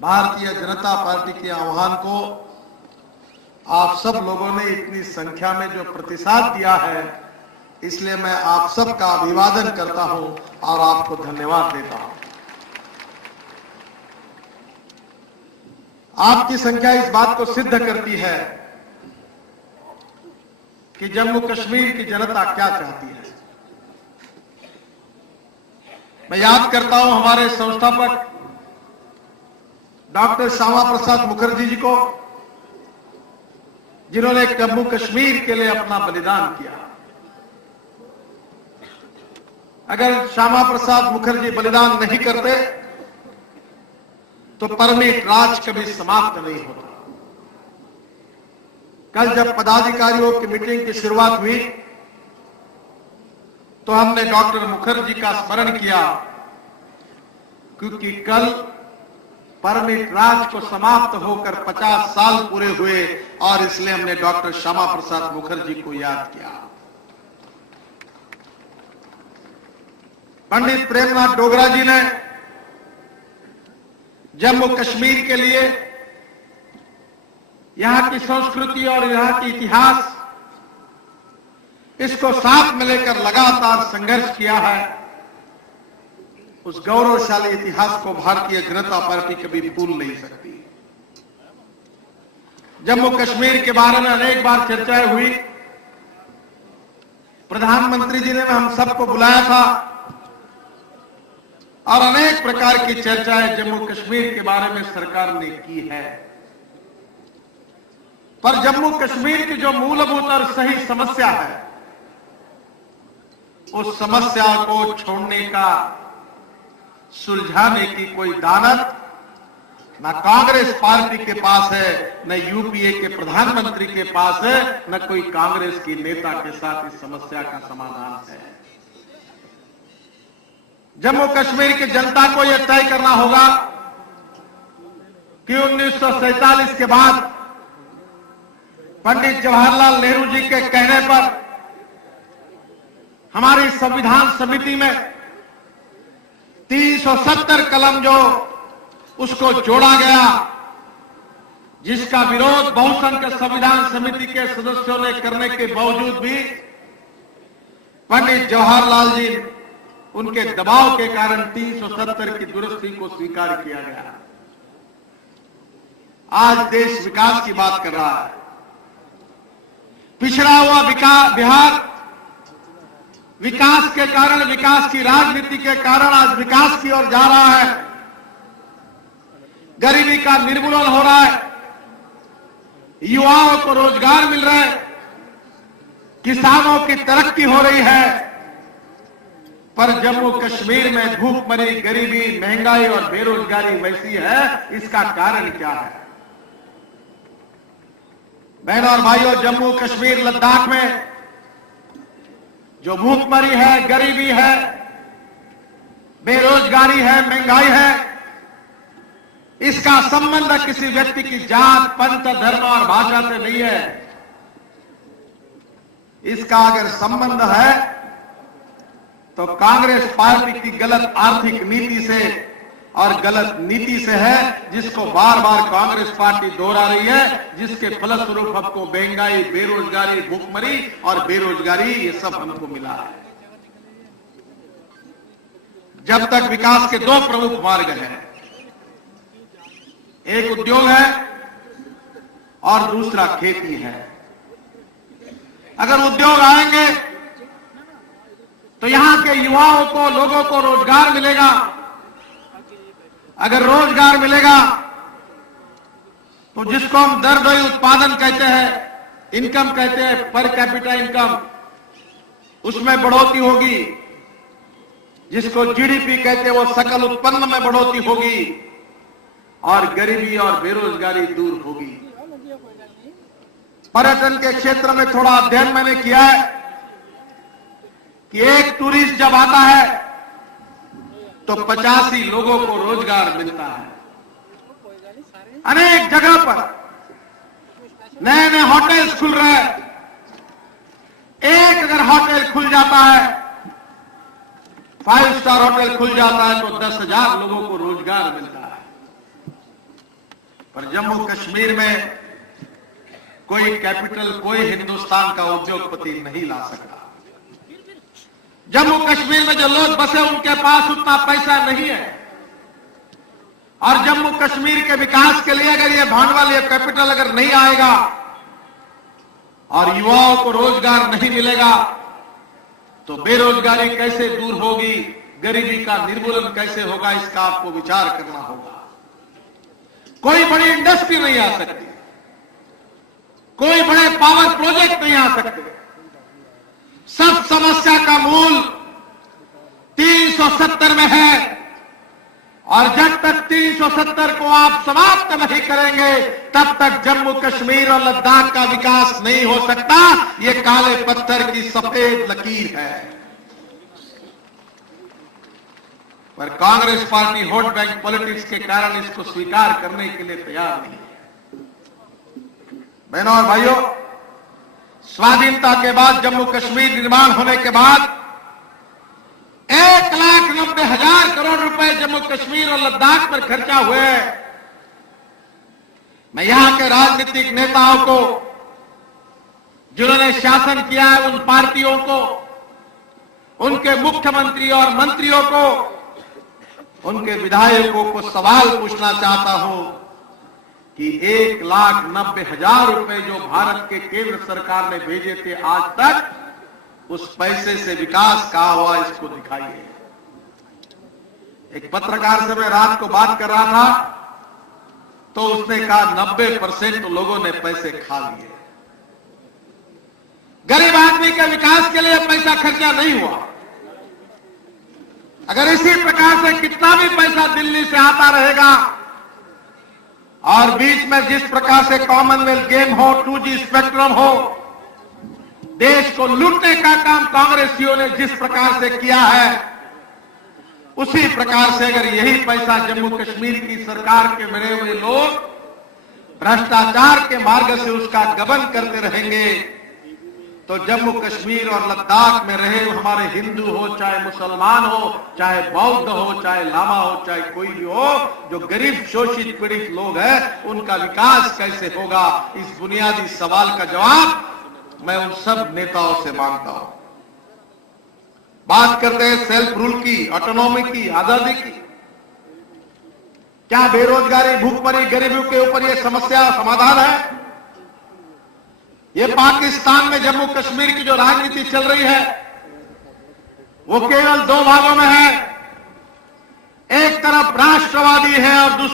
Bharatiya Janata party के आह्वान को आप सब लोगों ने इतनी संख्या में जो प्रतिसाद दिया है, इसलिए मैं आप सबका अभिवादन करता हूं और आपको धन्यवाद देता हूं। आपकी संख्या इस बात को सिद्ध करती है कि जम्मू कश्मीर की जनता क्या चाहती है। मैं याद करता हूं हमारे संस्थापक डॉक्टर श्यामा प्रसाद मुखर्जी जी को, जिन्होंने जम्मू कश्मीर के लिए अपना बलिदान किया। अगर श्यामा प्रसाद मुखर्जी बलिदान नहीं करते तो परमिट राज कभी समाप्त नहीं होता। कल जब पदाधिकारियों की मीटिंग की शुरुआत हुई तो हमने डॉक्टर मुखर्जी का स्मरण किया, क्योंकि कल परमिट राज को समाप्त होकर 50 साल पूरे हुए और इसलिए हमने डॉक्टर श्यामा प्रसाद मुखर्जी को याद किया। पंडित प्रेमनाथ डोगरा जी ने जम्मू कश्मीर के लिए यहां की संस्कृति और यहां की इतिहास, इसको साथ में लेकर लगातार संघर्ष किया है। उस गौरवशाली इतिहास को भारतीय जनता पार्टी कभी भूल नहीं सकती। जम्मू कश्मीर के बारे में अनेक बार चर्चाएं हुई। प्रधानमंत्री जी ने हम सबको बुलाया था और अनेक प्रकार की चर्चाएं जम्मू कश्मीर के बारे में सरकार ने की है। पर जम्मू कश्मीर की जो मूलभूत और सही समस्या है, उस समस्या को छोड़ने का, सुलझाने की कोई दानत न कांग्रेस पार्टी के पास है, न यूपीए के प्रधानमंत्री के पास है, न कोई कांग्रेस की नेता के साथ इस समस्या का समाधान है। जम्मू कश्मीर की जनता को यह तय करना होगा कि 1947 के बाद पंडित जवाहरलाल नेहरू जी के कहने पर हमारी संविधान समिति में 370 कलम जो उसको जोड़ा गया, जिसका विरोध बहुसंख्यक संविधान समिति के सदस्यों ने करने के बावजूद भी पंडित जवाहरलाल जी उनके दबाव के कारण 370 की दुरुस्ती को स्वीकार किया गया। आज देश विकास की बात कर रहा है। पिछड़ा हुआ बिहार विकास के कारण, विकास की राजनीति के कारण आज विकास की ओर जा रहा है। गरीबी का निर्मूलन हो रहा है, युवाओं को रोजगार मिल रहा है, किसानों की तरक्की हो रही है। पर जम्मू कश्मीर में भूखमरी, गरीबी, महंगाई और बेरोजगारी वैसी है। इसका कारण क्या है? बहनों और भाइयों, जम्मू कश्मीर लद्दाख में जो भूखमरी है, गरीबी है, बेरोजगारी है, महंगाई है, इसका संबंध किसी व्यक्ति की जात, पंथ, धर्म और भाषा से नहीं है। इसका अगर संबंध है तो कांग्रेस पार्टी की गलत आर्थिक नीति से और गलत नीति से है, जिसको बार बार कांग्रेस पार्टी दोहरा रही है, जिसके फलस्वरूप हमको महंगाई, बेरोजगारी, भूखमरी और बेरोजगारी ये सब हमको मिला है। जब तक विकास के दो प्रमुख मार्ग हैं, एक उद्योग है और दूसरा खेती है। अगर उद्योग आएंगे तो यहां के युवाओं को, लोगों को रोजगार मिलेगा। अगर रोजगार मिलेगा तो जिसको हम दर-दर उत्पादन कहते हैं, इनकम कहते हैं, पर कैपिटा इनकम, उसमें बढ़ोतरी होगी। जिसको जीडीपी कहते हैं, वो सकल उत्पन्न में बढ़ोतरी होगी और गरीबी और बेरोजगारी दूर होगी। पर्यटन के क्षेत्र में थोड़ा अध्ययन मैंने किया है कि एक टूरिस्ट जब आता है तो 85 लोगों को रोजगार मिलता है। अनेक जगह पर नए नए होटल्स खुल रहे हैं। एक अगर होटल खुल जाता है, 5 स्टार होटल खुल जाता है तो 10,000 लोगों को रोजगार मिलता है। पर जम्मू कश्मीर में कोई कैपिटल, कोई हिंदुस्तान का उद्योगपति नहीं ला सकता। जम्मू कश्मीर में जो लोग बसे उनके पास उतना पैसा नहीं है, और जम्मू कश्मीर के विकास के लिए अगर ये भांडवल, ये कैपिटल अगर नहीं आएगा और युवाओं को रोजगार नहीं मिलेगा तो बेरोजगारी कैसे दूर होगी, गरीबी का निर्मूलन कैसे होगा, इसका आपको विचार करना होगा। कोई बड़ी इंडस्ट्री नहीं आ सकती, कोई बड़े पावर प्रोजेक्ट नहीं आ सकते। सब समस्या का मूल 370 में है, और जब तक 370 को आप समाप्त नहीं करेंगे तब तक जम्मू कश्मीर और लद्दाख का विकास नहीं हो सकता। ये काले पत्थर की सफेद लकीर है। पर Congress party vote bank politics के कारण इसको स्वीकार करने के लिए तैयार नहीं है। बहनों और भाइयों, स्वाधीनता के बाद जम्मू कश्मीर निर्माण होने के बाद 1,90,000 करोड़ रुपए जम्मू कश्मीर और लद्दाख पर खर्चा हुए। मैं यहां के राजनीतिक नेताओं को, जिन्होंने शासन किया है, उन पार्टियों को, उनके मुख्यमंत्री और मंत्रियों को, उनके विधायकों को सवाल पूछना चाहता हूं कि 1,90,000 रुपए जो भारत के केंद्र सरकार ने भेजे थे आज तक, उस पैसे से विकास कहां हुआ, इसको दिखाइए। एक पत्रकार से मैं रात को बात कर रहा था तो उसने कहा 90% लोगों ने पैसे खा लिए। गरीब आदमी के विकास के लिए पैसा खर्चा नहीं हुआ। अगर इसी प्रकार से कितना भी पैसा दिल्ली से आता रहेगा और बीच में जिस प्रकार से कॉमनवेल्थ गेम हो, 2G स्पेक्ट्रम हो, देश को लूटने का काम कांग्रेसियों ने जिस प्रकार से किया है, उसी प्रकार से अगर यही पैसा जम्मू कश्मीर की सरकार के बने हुए लोग भ्रष्टाचार के मार्ग से उसका गबन करते रहेंगे तो जम्मू कश्मीर और लद्दाख में रहे हमारे हिंदू हो, चाहे मुसलमान हो, चाहे बौद्ध हो, चाहे लामा हो, चाहे कोई भी हो, जो गरीब शोषित पीड़ित लोग हैं, उनका विकास कैसे होगा? इस बुनियादी सवाल का जवाब मैं उन सब नेताओं से मांगता हूं। बात करते हैं सेल्फ रूल की, ऑटोनॉमी की, आजादी की। क्या बेरोजगारी, भूखमरी, गरीबी के ऊपर यह समस्या समाधान है? ये पाकिस्तान में जम्मू कश्मीर की जो राजनीति चल रही है वो केवल दो भागों में है। एक तरफ राष्ट्रवादी है और दूसरी